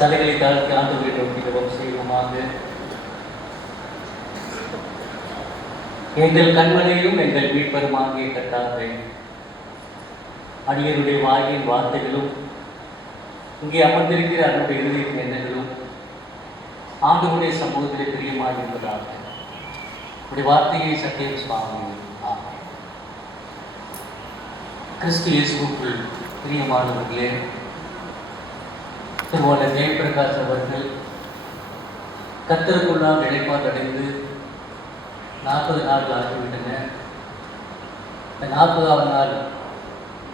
தலைகளை தாழ்த்தி ஆண்டவரை நோக்கி ஜெபம் செய்வோமாக. எங்கள் கண்மலையும் எங்கள் மீட்பருமாகிய கர்த்தாவே, அடியருடைய வாயின் வார்த்தைகளும் இங்கே அமர்ந்திருக்கிற அவருடைய இறுதியின் எண்ணங்களும் ஆண்டவருடைய சமூகத்திலே பிரியமாக இருப்பதாக உடைய வார்த்தையை சத்தியம் சுவாமி. கிறிஸ்து இயேசுவுக்குள் பிரியமானவர்களே, திருவாளர் ஜெயபிரகாஷ் அவர்கள் கர்த்தருக்குள்ளால் இழைப்பாற்றடைந்து 40 நாட்கள் ஆகிவிட்டன. இந்த 40ஆவது நாள்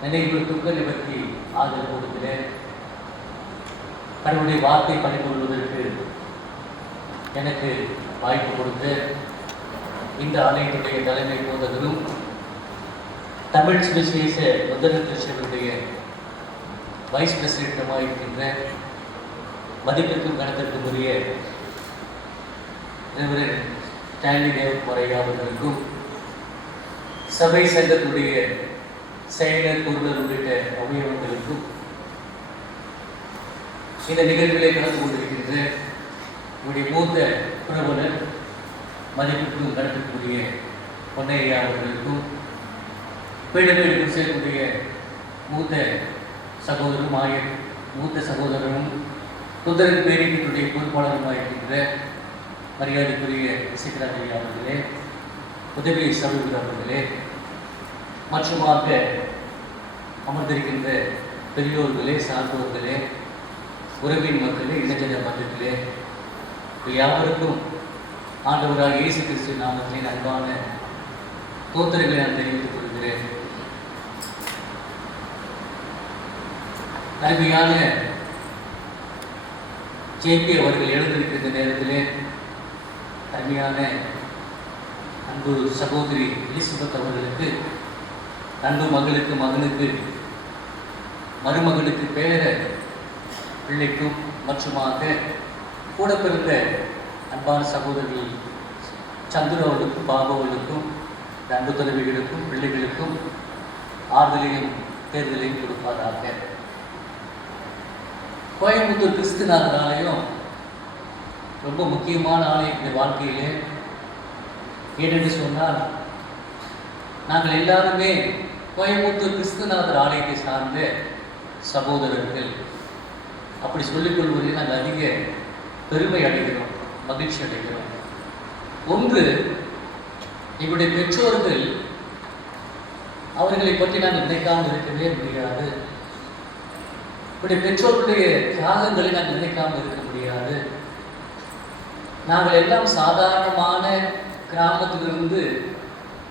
நினைவு துக்க நிவர்த்தி ஆதரவு கொடுக்கிறேன். கடவுளுடைய வார்த்தை பணிந்து கொள்வதற்கு எனக்கு வாய்ப்பு கொடுத்து இந்த ஆலயத்துடைய தலைமை போதகரும் தமிழ் சுவிசேஷ முதல் திருச்சபையுடைய வைஸ் பிரசிடென்ட்டுமாக இருக்கின்ற மதிப்பிற்கும் கணத்திற்கும் உரிய ஸ்டான்லி தேவகுமார் அவர்களுக்கும் சபை சங்கத்துடைய செயலர் பொருளர் உள்ளிட்ட அவயவங்களுக்கும் இந்த நிகழ்வுகளை கலந்து கொண்டிருக்கின்ற என்னுடைய மூத்த பிரபலர் மதிப்பிற்கும் கணத்திற்குரிய பொன்னையா அவர்களுக்கும் பீடபேடுக்கும் சேர்க்கக்கூடிய மூத்த சகோதரரும் மூத்த சகோதரரும் புத்தரின் பேரினுடைய பொறுப்பாளருமாக இருக்கின்ற மரியாதைக்குரிய இசைக்கராஜ் அவர்களே, உதவி சகோதரர் அவர்களே, மற்றுமாக அமர்ந்திருக்கின்ற பெரியோர்களே, சார்ந்தோர்களே, உறவின் மக்களே, இளைஞர மக்களே, யாவருக்கும் ஆண்டவராக இயேசு கிறிஸ்து நாமத்தின் அன்பான தோத்திரங்களை நான் தெரிவித்துக் கொள்கிறேன். அருமையான ஜேபி அவர்கள் எழுந்திருக்கின்ற நேரத்திலே அருமையான அன்பு சகோதரி எலிசபெத் அவர்களுக்கு, அன்பு மகளுக்கு, மகனுக்கு, மருமகளுக்கு, பேர பிள்ளைக்கும் மற்றுமாக கூட பிறந்த அன்பான சகோதரர்கள் சந்துரு அவர்களுக்கும், பாபு அவர்களுக்கும், அன்பு தலைவிகளுக்கும், பிள்ளைகளுக்கும் ஆறுதலையும் தேர்தலையும் கொடுப்பாராக. கோயம்புத்தூர் கிறிஸ்துநாதர் ஆலயம் ரொம்ப முக்கியமான ஆலயம் இந்த வாழ்க்கையிலே. ஏனென்று சொன்னால், நாங்கள் எல்லாருமே கோயம்புத்தூர் கிறிஸ்துநாதர் ஆலயத்தை சார்ந்த சகோதரர்கள். அப்படி சொல்லிக்கொள்வதில் நாங்கள் அதிக பெருமை அடைகிறோம், மகிழ்ச்சி அடைகிறோம். ஒன்று, எங்களுடைய பெற்றோர்கள் அவர்களை பற்றி நாங்கள் நினைக்காமல் இருக்கவே முடியாது. இப்படி பெற்றோர்களுடைய தியாகங்களை நாங்கள் நினைக்காமல் இருக்க முடியாது. நாங்கள் எல்லாம் சாதாரணமான கிராமத்திலிருந்து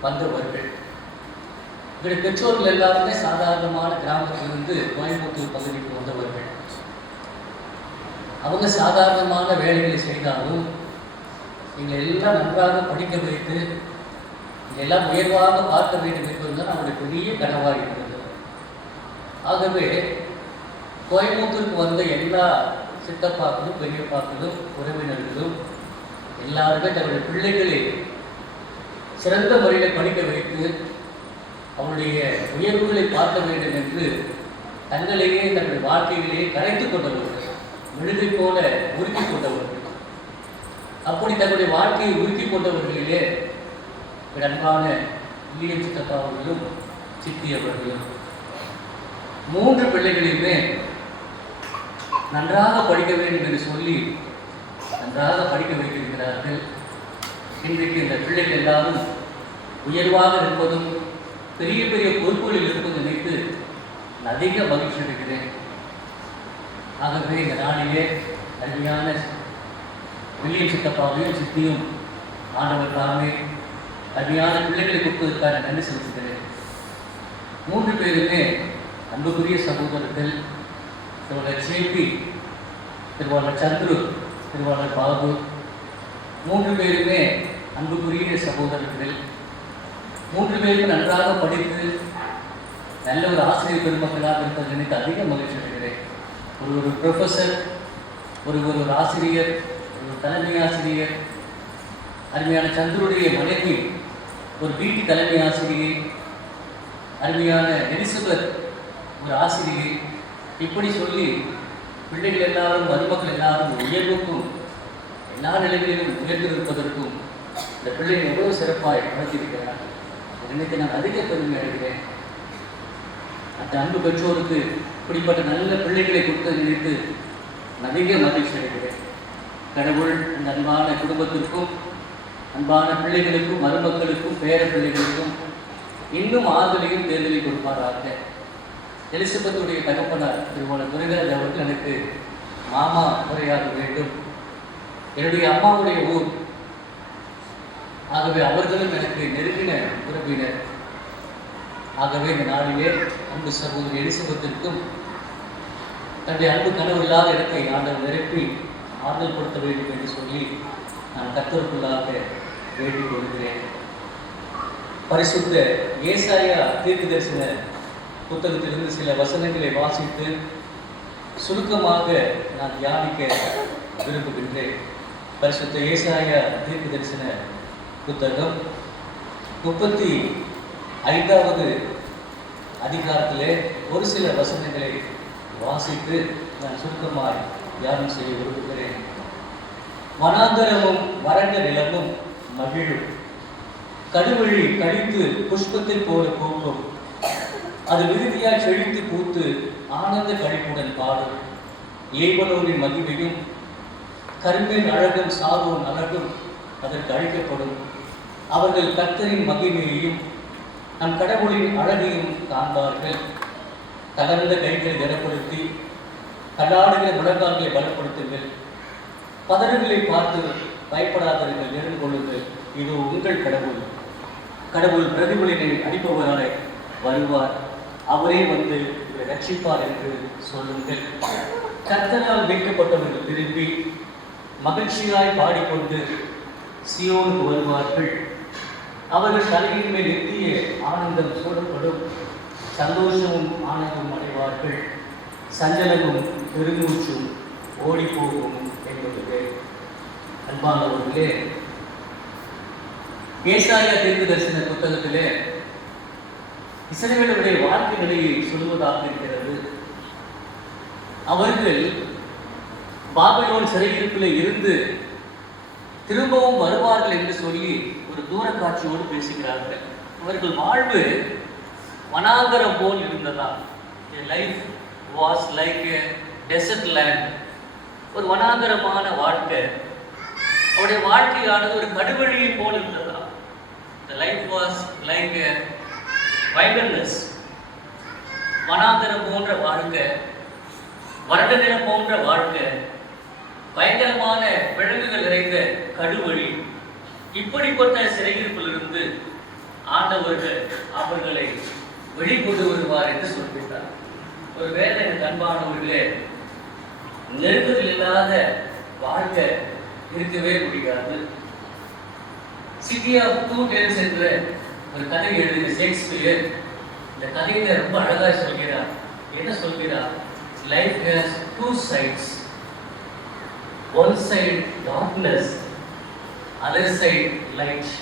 வந்தவர்கள். எங்களுடைய பெற்றோர்கள் எல்லாருமே சாதாரணமான கிராமத்திலிருந்து கோயம்புத்தூர் பகுதிக்கு வந்தவர்கள். அவங்க சாதாரணமான வேலைகளை செய்தாலும் எங்களை எல்லாம் நன்றாக படிக்க வைத்து எல்லாம் உயர்வாக பார்க்க வேண்டும் என்பதுதான் நம்முடைய பெரிய கனவாக இருந்தது. ஆகவே கோயம்புத்தூருக்கு வந்த எல்லா சித்தப்பாக்களும், பெரியப்பாக்களும், உறவினர்களும் எல்லாருமே தங்களுடைய பிள்ளைகளை சிறந்த முறையில் படிக்க வைத்து அவருடைய உயர்வுகளை பார்க்க வேண்டும் என்று தங்களையே தங்களுடைய வாழ்க்கையிலேயே கரைத்துக் கொண்டவர்கள், விழுதை போல உறுதி கொண்டவர்கள். அப்படி தங்களுடைய வாழ்க்கையை உறுதி கொண்டவர்களிலே அன்பான வில்லியம் சித்தப்பா அவர்களும் சித்தி அவர்களும் 3 பிள்ளைகளையுமே நன்றாக படிக்க வேண்டும் என்று சொல்லி நன்றாக படிக்க வைத்திருக்கிறார்கள். இன்றைக்கு இந்த பிள்ளைகள் எல்லாரும் உயர்வாக இருப்பதும் பெரிய பெரிய பொறுப்புகளில் இருப்பதும் நினைத்து அதிக மகிழ்ச்சி அடைகிறேன். ஆகவே இந்த நாளிலே அருமையான வில்லியம் சித்தப்பாவையும் சித்தியும் ஆண்டவர் தாமே அருமையான பிள்ளைகளை கொடுப்பதற்கான நன்றி செலுத்துகிறேன். 3 பேருமே அன்புக்குரிய சகோதரர்கள். திருவாளர் ஜேபி, திருவாளர் சந்துரு, திருவாளர் பாபு 3 பேருமே அன்புக்குரிய சகோதரர்கள். 3 பேருமே நன்றாக படித்து நல்ல ஒரு ஆசிரியர் பெருமக்களாக இருப்பது நினைத்து அதிக மகிழ்ச்சி அடைகிறேன். ஒரு ப்ரொஃபஸர், ஒரு ஆசிரியர், ஒரு தலைமை ஆசிரியர், அருமையான சந்துருடைய மனைவி ஒரு வீட்டு தலைமை ஆசிரியை, அருமையான எலிசபெத் ஒரு ஆசிரியை, இப்படி சொல்லி பிள்ளைகள் எல்லாரும் மருமக்கள் எல்லாரும் உயர்வுக்கும் எல்லா நிலைகளிலும் உயர்ந்து இருப்பதற்கும் இந்த பிள்ளைகள் எவ்வளவு சிறப்பாக வளர்த்திருக்கிறார் நினைத்து நான் அதிக பெருமை அடைகிறேன். அந்த அன்பு பெற்றோருக்கு இப்படிப்பட்ட நல்ல பிள்ளைகளை கொடுத்து நினைத்து நான் அதிக மகிழ்ச்சி அடைகிறேன். கடவுள் அந்த அன்பான குடும்பத்திற்கும் அன்பான பிள்ளைகளுக்கும் மருமக்களுக்கும் பேர பிள்ளைகளுக்கும் இன்னும் ஆதரவையும் தேர்தலை கொடுப்பாராக. எலிசபெத்துடைய தகப்பனார் திருமண துரைராஜ் அவர்கள் எனக்கு மாமா முறையாக வேண்டும். என்னுடைய அம்மாவுடைய ஊர், ஆகவே அவர்களும் எனக்கு நெருங்கின உறவினர். ஆகவே இந்த நாளிலே அன்பு சகோதரி எலிசபெத்திற்கும் தன்னுடைய அன்பு கனவு இல்லாத இடத்தை ஆண்டவர் நிரப்பி ஆறுதல் கொடுத்த வேண்டும் என்று சொல்லி நான் கர்த்தருக்குள்ளாக வேண்டிக் கொள்கிறேன். பரிசுத்த ஏசாயா தீர்க்கதரிசன புத்தகத்திலிருந்து சில வசனங்களை வாசித்து சுருக்கமாக நான் தியானிக்க விரும்புகின்றேன். பரிசுத்த ஏசாயா தீர்க்கதரிசன புத்தகம் 35வது அதிகாரத்திலே ஒரு சில வசனங்களை வாசித்து நான் சுருக்கமாய் தியானம் செய்ய விரும்புகிறேன். வனாந்தரமும் வறண்ட நிலமும் மகிழும், கடுவழி கழித்து புஷ்பத்தை போல பூக்கும், அது விருதியாய் செழித்து பூத்து ஆனந்த கழிப்புடன் பாடும். ஏவனோரின் மகிமையும் கரும்பின் அழகும் சாரோன் அழகும் அதற்கு அழிக்கப்படும். அவர்கள் கர்த்தரின் மகிமையையும் நம் கடவுளின் அழகையும் காண்பார்கள். தளர்ந்த கைகளை திடப்படுத்தி கல்லாடுகிற முழங்கால்களை பலப்படுத்துங்கள். பதறுகளை பார்த்து பயப்படாதவர்கள் எதிர்கொள்ளுங்கள். இது உங்கள் கடவுள். கடவுள் பிரதிபலினை அளிப்பவராய் வருவார். அவரே வந்து ரட்சிப்பார் என்று சொல்லுங்கள். கர்த்தரால் மீட்கப்பட்டவர்கள் திரும்பி மகிழ்ச்சியாய் பாடிக்கொண்டு சியோனுக்கு வருவார்கள். அவர்கள் தலையின் மேல் எத்திய ஆனந்தம் சூடப்படும். சந்தோஷமும் ஆனந்தமும் அடைவார்கள். சஞ்சலமும் பெருமூச்சும் ஓடிப்போகும் என்பது. அன்பானவர்களே, ஏசாயா தீர்க்கதரிசன புத்தகத்திலே இஸ்ரவேலுடைய வாழ்க்கை நிலையை சொல்வதாக இருக்கிறது. அவர்கள் பாபிலோன் சிறையிருப்பில் இருந்து திரும்பவும் வருவார்கள் என்று சொல்லி ஒரு தூர காட்சியோடு பேசுகிறார்கள். அவர்கள் வாழ்வு வனாந்தரம் போல் இருந்ததா? Life was like a desert land. ஒரு வனாந்தரமான வாழ்க்கை. அவருடைய வாழ்க்கையானது ஒரு கடுவழியை போல் இருந்ததா? The life was like a wilderness. வனாந்தரம் போன்ற வாழ்க்கை, வறண்ட நிலம் போன்ற வாழ்க்கை, பயங்கரமான விலங்குகள் நிறைந்த கடுவழி. இப்படிப்பட்ட சிறையிருப்பிலிருந்து ஆண்டவர்கள் அவர்களை வெளிக்கொண்டு வருவார் என்று சொல்கிறார். ஒரு வேலை அன்பானவர்களே, நெருக்கத்தில் இல்லாத வாழ்க்கை இருக்கவே முடியாது. சிட்டி ஆஃப் டூ டேல்ஸ் என்ற ஒரு கதை எழுதிய ஷேக்ஸ்பியர் இந்த கதையில ரொம்ப அழகாக சொல்கிறார். என்ன சொல்கிறார்? Life has two sides. One side darkness, other side light.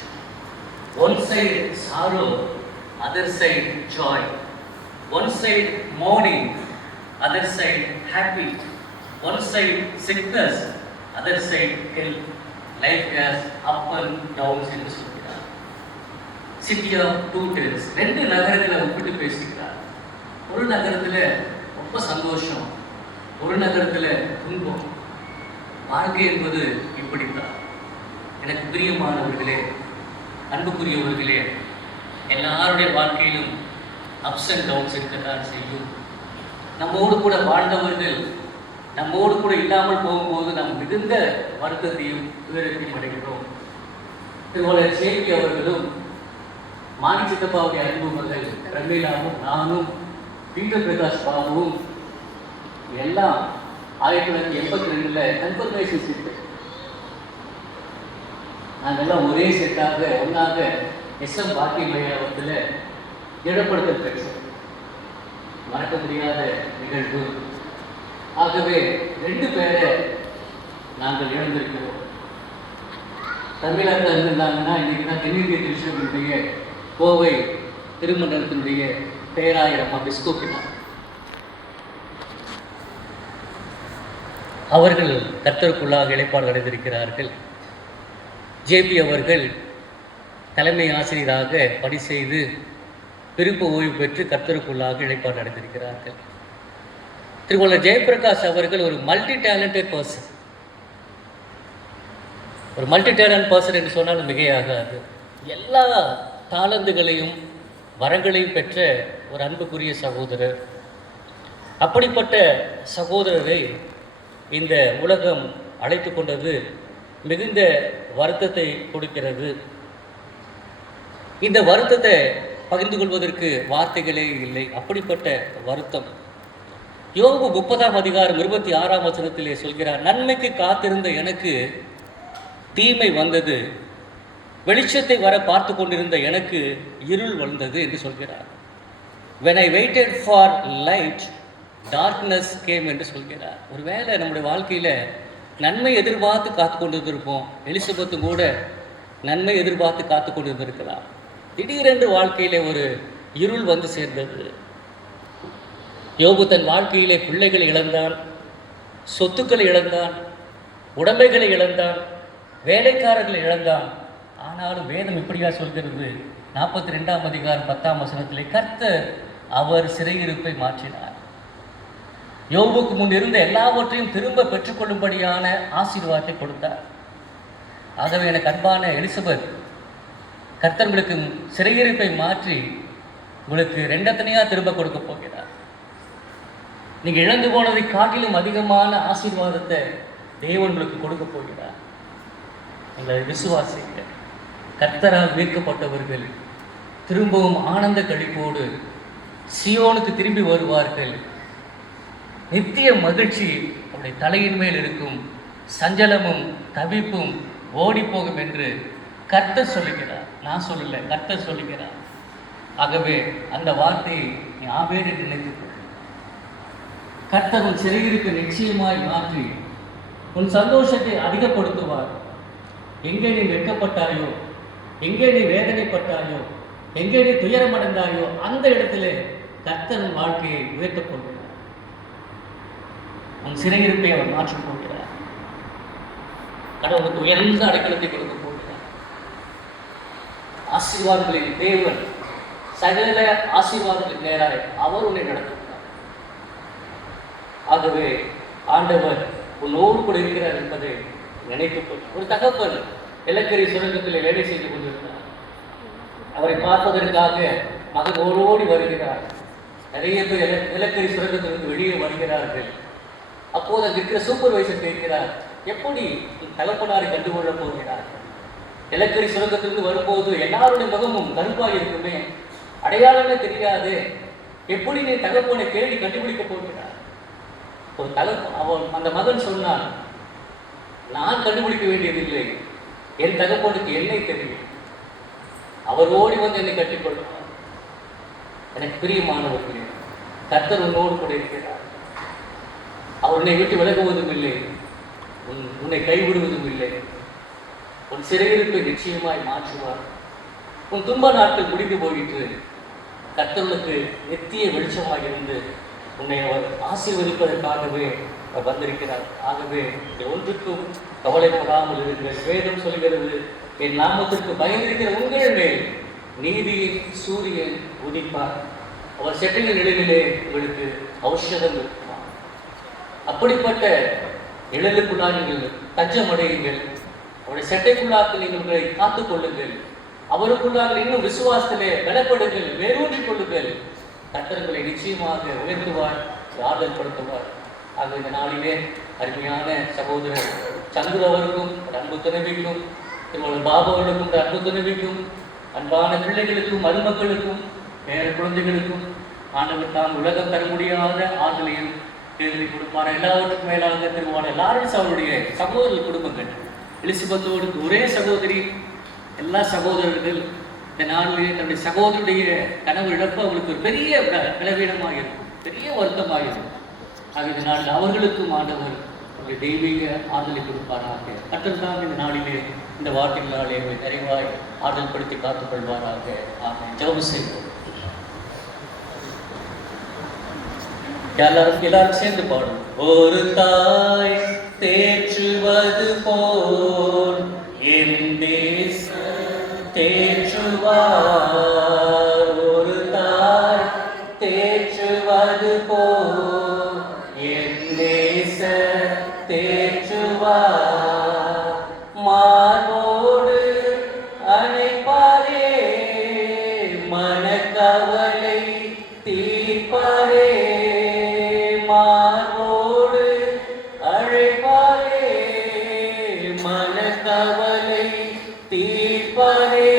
One side sorrow, other side joy. One side mourning, other side happy. One side sickness, other side health. Life has up and downs என்று சொல்கிறார். City of two tales. ரெண்டு நகரங்களை ஒப்பிட்டு பேசுகிறார். ஒரு நகரத்தில் ரொம்ப சந்தோஷம், ஒரு நகரத்தில் துன்பம். வாழ்க்கை என்பது இப்படித்தான். எனக்கு பிரியமானவர்களே, அன்புக்குரியவர்களே, எல்லாருடைய வாழ்க்கையிலும் அப்ஸ் அண்ட் டவுன்ஸ் இருக்கத்தான் செய்யும். நம்மோடு கூட வாழ்ந்தவர்கள் நம்மோடு கூட இல்லாமல் போகும்போது நாம் மிகுந்த வருத்தத்தையும் துயரத்தையும் அடைகிறோம். இதுபோல சேகி அவர்களும் மாணி சித்தப்பாவுடைய அன்பு மகள் பிரமீளாவும் நானும் பீட்டர் பிரகாஷ் பாபுவும் எல்லாம் 1982 கன்ஃபர்மேஷன் செட்டு நாங்கெல்லாம் ஒரே செட்டாக ஒன்றாக எஸ்எம் பாக்கிய மையாவத்தில் திடப்படுத்தல் பெற்றோம். மறக்க முடியாத நிகழ்வு. ஆகவே 2 பேரை நாங்கள் இழந்திருக்கிறோம். தமிழகத்தில் இருந்திருந்தாங்கன்னா இன்றைக்கி தான் தென்னிந்திய திருச்சபையினுடைய கோவை திருமண்டலத்தினுடைய பேராயர் அம்மா பிஸ்கோப்பினார். அவர்கள் கர்த்தருக்குள்ளாக இளைப்பாடு அடைந்திருக்கிறார்கள். ஜேபி அவர்கள் தலைமை ஆசிரியராக பணி செய்து விருப்ப ஓய்வு பெற்று கர்த்தருக்குள்ளாக இளைப்பாடு அடைந்திருக்கிறார்கள். திருவள்ளுவர் ஜெயபிரகாஷ் அவர்கள் ஒரு மல்டி டேலண்டட் பர்சன். ஒரு மல்டி டேலண்ட் பர்சன் என்று சொன்னால் மிகையாகாது. எல்லா தாளந்துகளையும் வரங்களையும் பெற்ற ஒரு அன்புக்குரிய சகோதரர். அப்படிப்பட்ட சகோதரரை இந்த உலகம் அழைத்து கொண்டது மிகுந்த வருத்தத்தை கொடுக்கிறது. இந்த வருத்தத்தை பகிர்ந்து கொள்வதற்கு வார்த்தைகளே இல்லை. அப்படிப்பட்ட வருத்தம். யோபு 30ஆம் அதிகாரம் 26ஆம் வசனத்திலே சொல்கிறார், நன்மைக்கு காத்திருந்த எனக்கு தீமை வந்தது, வெளிச்சத்தை வர பார்த்து கொண்டிருந்த எனக்கு இருள் வந்தது என்று சொல்கிறார். when I waited for light, darkness came என்று சொல்கிறார். ஒருவேளை நம்முடைய வாழ்க்கையில் நன்மை எதிர்பார்த்து காத்து கொண்டு இருப்போம். எலிசபெத்தும் கூட நன்மை எதிர்பார்த்து காத்து கொண்டு இருந்திருக்கலாம். திடீரென்று வாழ்க்கையில் ஒரு இருள் வந்து சேர்ந்தது. யோபு தன் வாழ்க்கையிலே பிள்ளைகளை இழந்தான், சொத்துக்களை இழந்தான், உடைமைகளை இழந்தான், வேலைக்காரர்களை இழந்தான். ஆனாலும் வேதம் இப்படியா சொல்கிறது, 42ஆம் அதிகாரம் 10ஆம் வசனத்திலே கர்த்தர் அவர் சிறையிருப்பை மாற்றினார். யோபுக்கு முன் இருந்த எல்லாவற்றையும் திரும்ப பெற்றுக்கொள்ளும்படியான ஆசீர்வாதத்தை கொடுத்தார். ஆகவே எனக்கு அன்பான எலிசபெத், கர்த்தர் உங்களுக்கு சிறையிருப்பை மாற்றி உங்களுக்கு ரெண்டத்தனையாக திரும்ப கொடுக்க போகிறார். நீங்கள் இழந்து போனதை காட்டிலும் அதிகமான ஆசீர்வாதத்தை தேவன் உங்களுக்கு கொடுக்க போகிறார். உங்களை விசுவாசிக்க. கர்த்தரால் மீட்கப்பட்டவர்கள் திரும்பவும் ஆனந்த கழிப்போடு சியோனுக்கு திரும்பி வருவார்கள். நித்திய மகிழ்ச்சி அவருடைய தலையின் மேல் இருக்கும், சஞ்சலமும் தவிப்பும் ஓடி போகும் என்று கர்த்தர் சொல்லுகிறார். நான் சொல்லலை, கர்த்தர் சொல்லுகிறார். ஆகவே அந்த வார்த்தையை நீ ஆவேறு நினைத்து கர்த்தர் உன் சிறையிருக்க நிச்சயமாய் மாற்றி உன் சந்தோஷத்தை அதிகப்படுத்துவார். எங்கே நீ வெட்கப்பட்டாயோ, எங்கே நீ வேதனைப்பட்டாயோ, எங்கே நீ துயரமடைந்தாயோ அந்த இடத்திலே கர்த்தர் உன் வாழ்க்கையை உயர்த்தப் போகிறார். உன் சிறையிருப்பை அவர் மாற்றப் போகிறார். கடவுளுக்கு உயர்ந்த அடைக்கலத்தை கொடுக்க போகிறார். ஆசீர்வாதங்களின் தேவன் சகல ஆசீர்வாதங்களின் நேராக அவர் உன்னை நடத்துகிறார். ஆகவே ஆண்டவர் உன்னோடு கூட இருக்கிறார் என்பதை நினைத்துக்கொள். ஒரு தகப்பன் நிலக்கரி சுரங்கத்தில் வேலை செய்து கொண்டிருந்தார். அவரை பார்ப்பதற்காக மகன் ஓடோடி வருகிறார். நிறைய பேர் நிலக்கரி சுரங்கத்திலிருந்து வெளியே வருகிறார்கள். அப்போது அங்கு இருக்கிற சூப்பர்வைசர் கேட்கிறார், எப்படி தகப்பனாரை கண்டுகொள்ளப் போகிறார்? நிலக்கரி சுரங்கத்திலிருந்து வரும்போது எல்லாருடைய முகமும் கருப்பாக இருக்குமே, அடையாளமே தெரியாது, எப்படி நீ தகப்பனை தேடி கண்டுபிடிக்க போகிறார்? ஒரு அவன் அந்த மகன் சொன்னான், நான் கண்டுபிடிக்க வேண்டியதில்லை, என் தகப்பனுக்கு என்னை தெரியும், அவர் ஓடி வந்து என்னை கட்டிக்கொள்வார். எனக்கு பிரியமானவர்களே, கர்த்தர் உன்னோடு கூட இருக்கிறார். அவர் உன்னை விட்டு விலகுவதும் இல்லை, உன்னை கைவிடுவதும் இல்லை. உன் சிறையிருப்பை நிச்சயமாய் மாற்றுவார். உன் துன்ப நாட்கள் முடிந்து போயிற்று. கர்த்தருக்கு நித்திய வெளிச்சமாக இருந்து உன்னை அவர் ஆசீர்வதிப்பதற்காகவே வந்திருக்கிறார். ஆகவே ஒன்றுக்கும் கவலைப்படாமல் இருங்கள். வேதம் சொல்கிறது, என் நாமத்திற்கு பயந்திருக்கிற உங்கள் மேல் நீதியின் சூரியன் உதிப்பார், அவர் செட்டின நிழலிலே உங்களுக்கு ஔஷதம் இருக்குமா. அப்படிப்பட்ட நிழலுக்குள்ளாக நீங்கள் தஞ்சமடையுங்கள். அவருடைய செட்டைக்குள்ளாக நீங்கள் உங்களை காத்துக் கொள்ளுங்கள். அவருக்குள்ளாக இன்னும் விசுவாசத்திலே பலப்படுங்கள், வேரூன்றிக் கொள்ளுங்கள். கர்த்தர்களை நிச்சயமாக உயர்த்துவார், ஆறுதல் படுத்துவார். ஆக இந்த நாளிலே அருமையான சகோதரர் சந்துரு அவருக்கும் அன்பு துணைவிக்கும், திருமணம் பாபு அவர்களுக்கும் அன்பு துணைவிக்கும், அன்பான பிள்ளைகளுக்கும் மருமக்களுக்கும் பேர குழந்தைகளுக்கும் ஆண்டவர் தான் உலகம் தர முடியாத ஆறுதலையும் தேர்தலை கொடுப்பார். எல்லாவற்றுக்கும் மேலாக திருமணம் லாரன்ஸ் அவருடைய சகோதர குடும்பங்கள், எலிசபெத்தோடு ஒரே சகோதரி, எல்லா சகோதரர்கள் இந்த நாளிலே தன்னுடைய சகோதரருடைய கனவு இழப்பு அவர்களுக்கு ஒரு பெரிய பலவீனமாக இருக்கும், பெரிய வருத்தமாக இருக்கும். ஆக இந்த நாளில் அவர்களுக்கும் ஆண்டவர் ஒரு தெய்வீக ஆறுதலை கொடுப்பாராக. கர்த்தர் தான் இந்த நாளிலே இந்த வார்த்தைகளாலே நிறைவாய் ஆறுதல் படுத்தி காத்துக்கொள்வாராக. ஜெபம் செய்வோம். எல்லாரும் சேர்ந்து பாடும். ஒரு தாய் தேற்றுவார், மார்போடு அணைப்பாரே, மனக்கவலை தீர்ப்பாரே, மார்போடு அழைப்பாரே, மனக்கவலை தீர்ப்பாரே.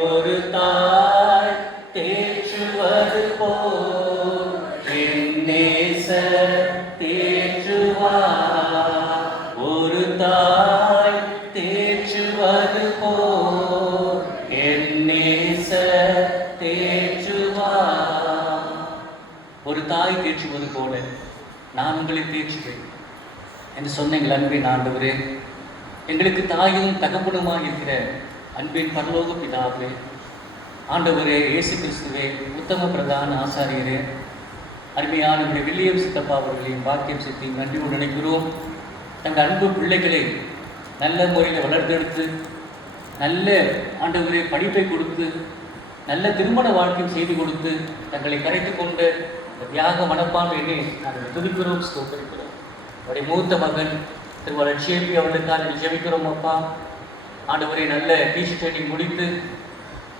ஒரு தாய் தேற்றுவது போல் என் நேசர் தேற்றுவார், ஒரு தாய் தேற்றுவது போல் என் நேசர் தேற்றுவார். ஒரு தாய் தேற்றுவது போல நான் உங்களை தேற்றுவேன் என்று சொன்ன எங்கள் அன்பின் ஆண்டவரே, எங்களுக்கு தாயும் தகப்பனுமாக இருக்கிற அன்பின் பரலோக பிதாவே, ஆண்டவரே இயேசு கிறிஸ்துவே, உத்தம பிரதான ஆசாரியரே, அருமையான வில்லியம் சித்தப்பா அவர்களையும் பாக்கியம் சித்தியும் நன்றியோடு நினைக்கிறோம். தங்கள் அன்பு பிள்ளைகளை நல்ல முறையில் வளர்த்தெடுத்து நல்ல ஆண்டவரே படிப்பை கொடுத்து நல்ல திருமண வாழ்க்கையும் செய்து கொடுத்து தங்களை கரைத்து கொண்டு தியாக மனப்பான்மையை நாங்கள் துதிக்கிறோம், ஸ்தோத்திரிக்கிறோம். அவருடைய மூத்த மகன் திரு லட்சுமி அவர்களுக்காக ஜெபிக்கிறோம். அப்பா ஆண்டவரை நல்ல டீச்சர் ட்ரைனிங் முடித்து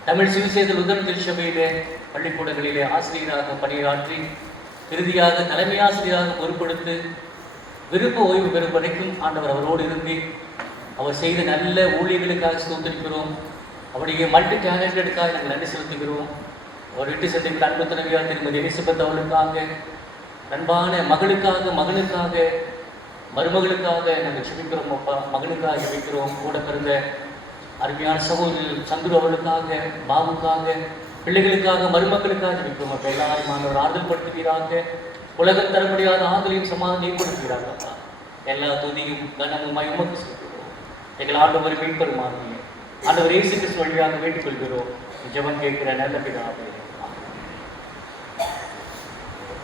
தமிழ் சுவிசேஷ உதவி திருச்சபையிலே பள்ளிக்கூடங்களிலே ஆசிரியராக பணியாற்றி இறுதியாக தலைமை ஆசிரியராக பொறுப்படுத்து விருப்ப ஓய்வு பெறும் வரைக்கும் ஆண்டவர் அவரோடு இருந்து அவர் செய்த நல்ல ஊழியர்களுக்காக ஸ்தோத்திரிக்கிறோம். அவருடைய மல்டி டேலண்டடுக்காக நாங்கள் நன்றி செலுத்துகிறோம். அவர் விட்டு சென்ற அன்பு துணைவியார் திருமதி எலிசபெத் அவர்களுக்காக, அன்பான மகனுக்காக மருமகளுக்காக நாங்கள் ஜெபிக்கிறோம். அப்பா மகனுக்காக ஜெபிக்கிறோம். கூட பிறந்த அருமையான சகோதரி சந்துரு அவர்களுக்காக, பாபுக்காக, பிள்ளைகளுக்காக, மருமக்களுக்காக ஜெபிக்கிறோம். அப்போ எல்லாரும் ஆண்டவர் ஆறுதல் படுத்துகிறாங்க. உலகம் தர முடியாத ஆறுதலையும் சமாதானம் ஏற்படுத்துகிறாங்க. அப்பா எல்லா துதியும் கனமும் உமக்கு செலுத்துகிறோம். எங்கள் ஆண்டவர் மீட்பெருமானே, ஆண்டவர் இயேசு கிறிஸ்து வழியாக வேண்டிக் கொள்கிறோம். ஜெபம் கேட்கிற நல்ல பிதாவே.